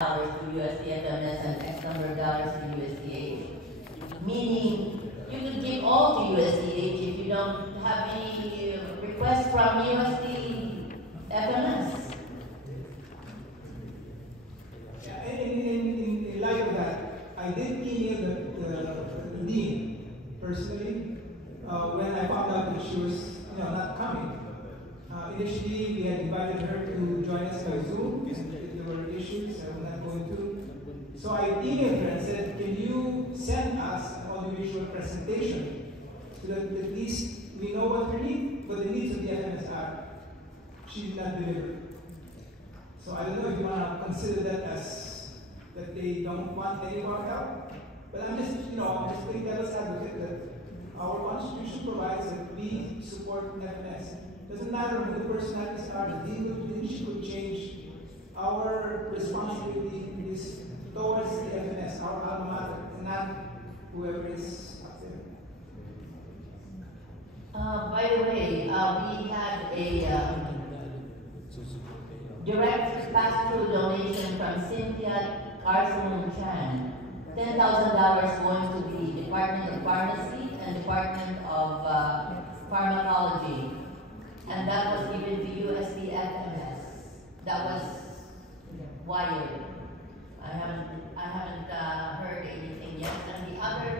dollars to USD-FMS and X number of dollars to USDH. Meaning, you could give all to USDH if you don't have any request from USD-FMS. In light of that, I did email the dean personally when I found out that she was not coming. Initially, we had invited her to join us by Zoom, and there were issues I was not going to. So I emailed her and said, can you send us an audiovisual presentation so that at least we know what the needs of the FMS are. She did not deliver. So I don't know if you want to consider that as that they don't want any more help. But I'm just playing devil's advocate that our constitution provides that we support FMS. Doesn't matter who the personalities are, the leadership could change. Our responsibility is towards the FMS, our alma mater, and not whoever is up there. By the way, we had a direct pass-through donation from Cynthia Carson Chan. $10,000 going to the Department of Pharmacy and Department of Pharmacology. And that was given to USD-FMS. That was wired. I haven't heard anything yet. And the other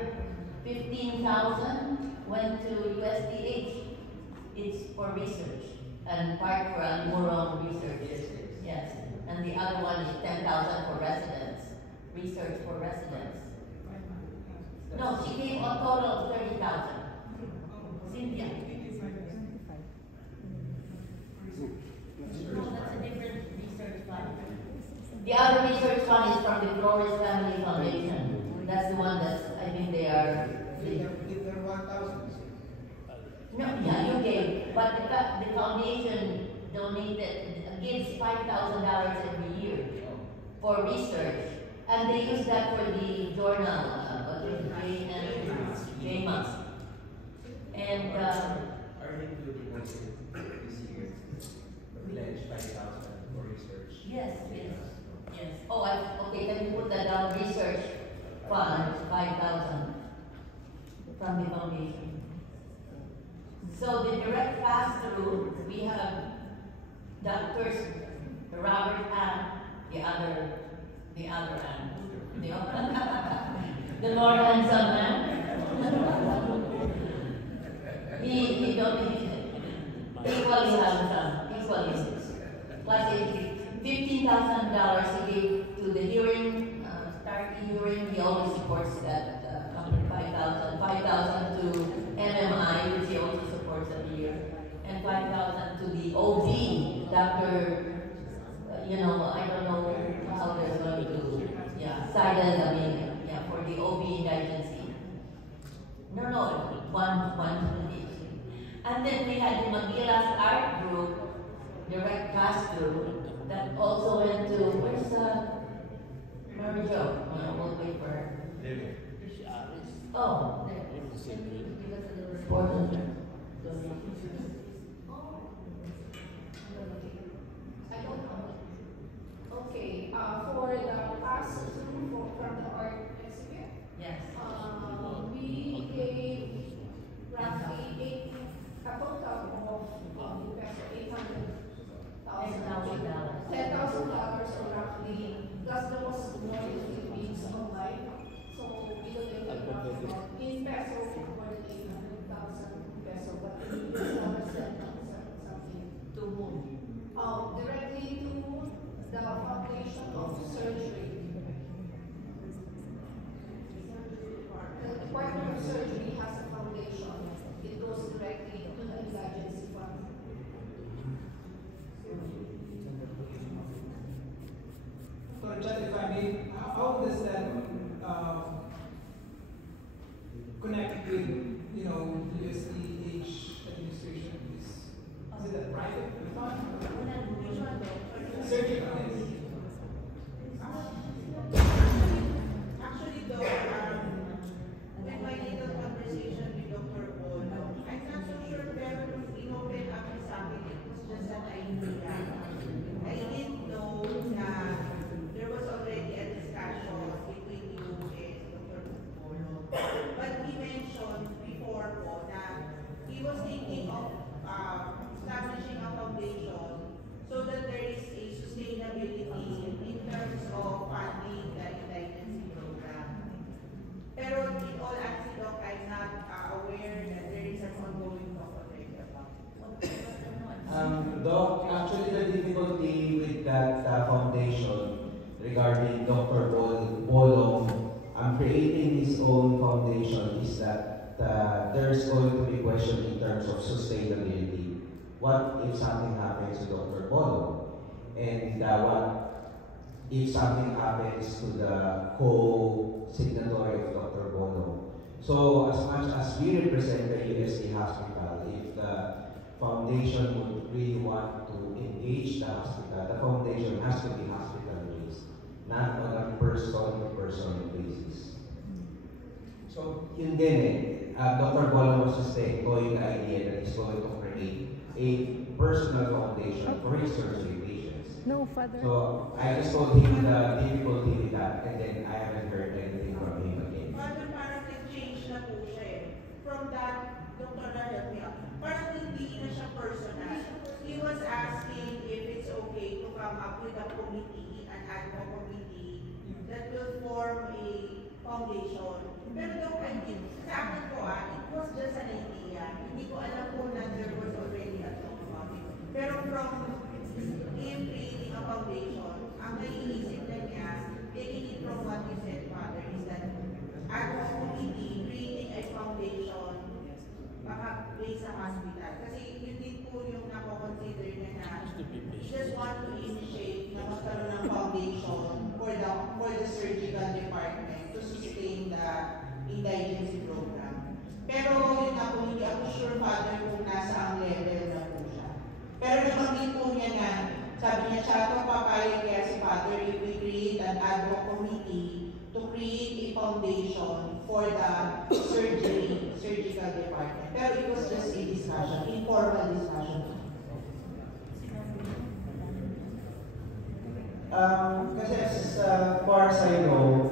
15,000 went to USDH. It's for research and part for Almuron research. Yes. And the other one is 10,000 for residents. Research for residents. No, she gave a total of 30,000. Cynthia. No, that's a different research fund. The other research fund is from the Flores Family Foundation. That's the one that's, I think they are. They're 1,000. No, yeah, you gave. But the foundation gives $5,000 every year for research. And they use that for the journal, JMA. And are they including this year? Pledge 5,000 for research. yes. Oh, okay. Can you put that down? Research fund 5,000 from the foundation. So the direct pass-through, we have Doctors Robert Ann, the other Ann, the more handsome man. He donated equally handsome, plus $15,000 he gave to the hearing, Starkey hearing. He always supports that company. 5,000 to MMI, which he also supports every year, and 5,000 to the OB, Dr. I don't know how they're going to Sidon, for the OB indigency. No, one donation. And then we had the Magilas Art Group, direct pass-through, that also went to, where's Mary Jo? We'll wait for her. Oh, there. Can you give us a little report on that? I don't know. Okay, for the pass-through from the art exhibit, Yes. we gave roughly a total of $800,000. $10,000 or roughly, plus there was more than Philippines online. So we donated in peso more than 800,000 peso, but in US dollars, something. To whom? Directly to the Foundation of Surgery. The Department of Surgery has a foundation. It goes directly to the emergency fund. So, Chad, if I may, how does that connect with, USDH administration? Is it a private fund? Surgery fund. Actually, though, with my little conversation with Dr. Paul, I'm not so sure pero in-open up sa akin, it was just an idea. I didn't know na there was already regarding Dr. Bolong creating his own foundation is that there's going to be question in terms of sustainability. What if something happens to Dr. Bolong? And what if something happens to the co-signatory of Dr. Bolong? So as much as we represent the UST hospital, if the foundation would really want to engage the hospital, the foundation has to be hospital-based, not on a person-to-person basis. So yun din Dr. Bolong was just toying the idea that he's going to create a personal foundation for his surgery patients. No, Father. So I just told him the difficulty with that, and then I haven't heard anything from him again. Father, parang nag-change na po siya eh. From that, Dr. help me out. Parang hindi na siya personal. He was asking if it's okay to come up with a committee, an ad hoc committee, that will form a foundation. Pero Doc, I mean, sa akin po it was just an idea. Hindi ko alam po na there was already a talk about it. Pero from him creating a foundation, ang naiisip na niya, taking it from what you said, Father, is that ad hoc committee, creating a foundation, baka based sa hospital. Kasi yun din po yung nako-consider niya na he just want to initiate na magkaroon ng foundation for the surgical department to sustain the indigency program. Pero yun nga po, hindi ako sure, Father, kung nasa ang level na po siya. Pero nabanggit po niya na, sabi niya, siya papayag kaya si Father if we create an ad hoc committee to create a foundation for the surgical department. Pero it was just a discussion, informal discussion. Kasi as far as I know,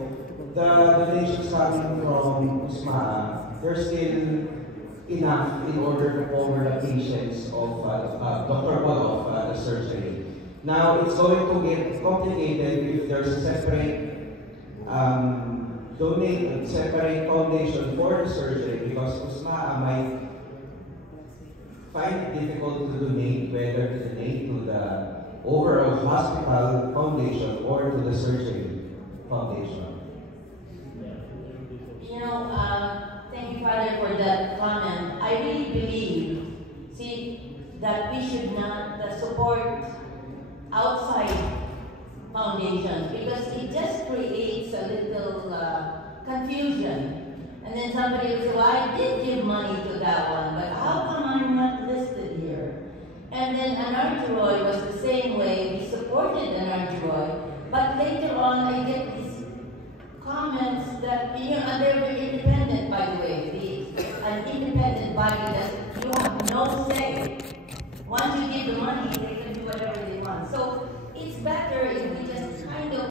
the donations coming from USMA, there's still enough in order to cover the patients of Dr. Bolong of the surgery. Now, it's going to get complicated if there's a separate separate foundation for the surgery, because USMA might find it difficult to donate, whether to donate to the overall hospital foundation or to the surgery foundation. You know, thank you, Father, for that comment. I really believe, that we should not support outside foundations, because it just creates a little confusion. And then somebody will say, well, I did give money to that one, but how come I'm not listed here? And then Anarjoy was the same way. We supported Anarjoy, but later on I get these comments that, and they were independent, by the way. An independent body that you have no say. Once you give the money, they can do whatever they want. So it's better if we just